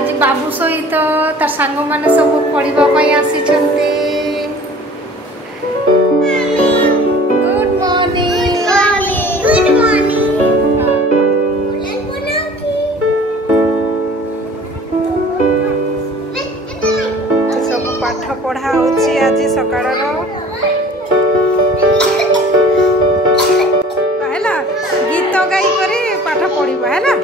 आज बाबू सहित तार सांग मैंने सब पढ़ापी आसी। Good morning. Good morning. सब पाठ पढ़ा होची आज सकाळ है गीत गाई करे पाठ पढ़ा है।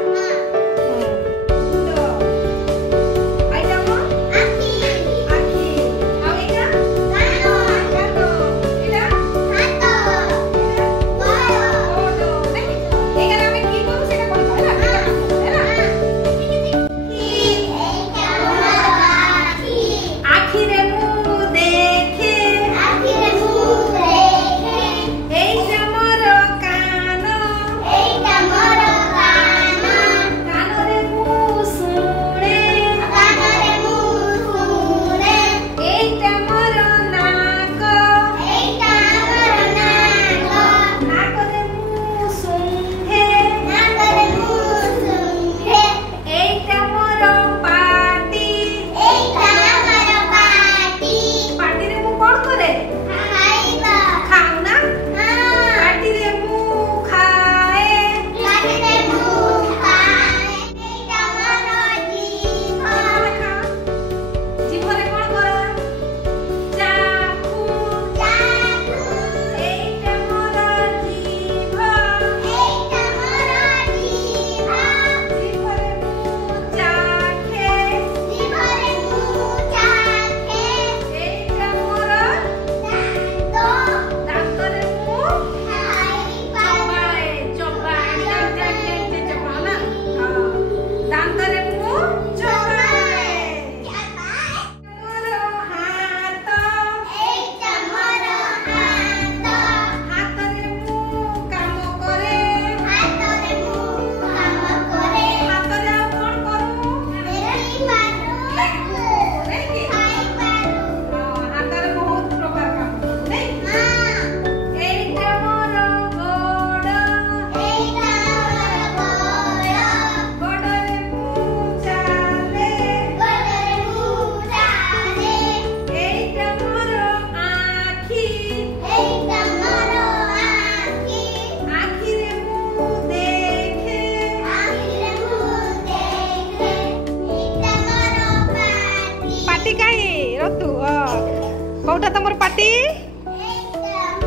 कौटा तुम पार्टी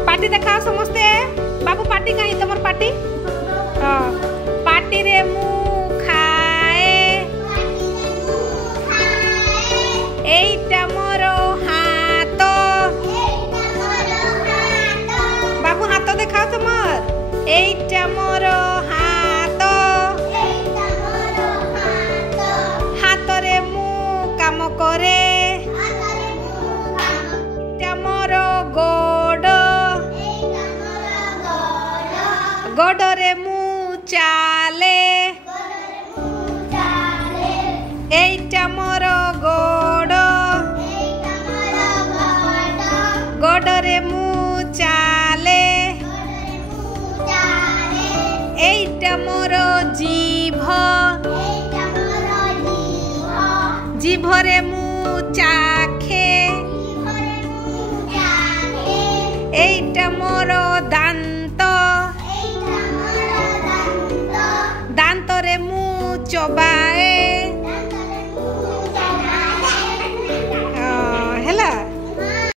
पार्टी देखा समस्ते बाबू पार्टी कहीं तुम पार्टी पार्टी रे मु खाए एटा मोर हाथ बाबू हाथ देखा तुमर एटा मोर हाथ हाथ रे मु काम करे गोडरे मु चाले एटा मोर गोड गोडरे मु चाले एटा मोर जीभ जीभरे मु चाखे एटा मोर दांत दांतरे मु चबाए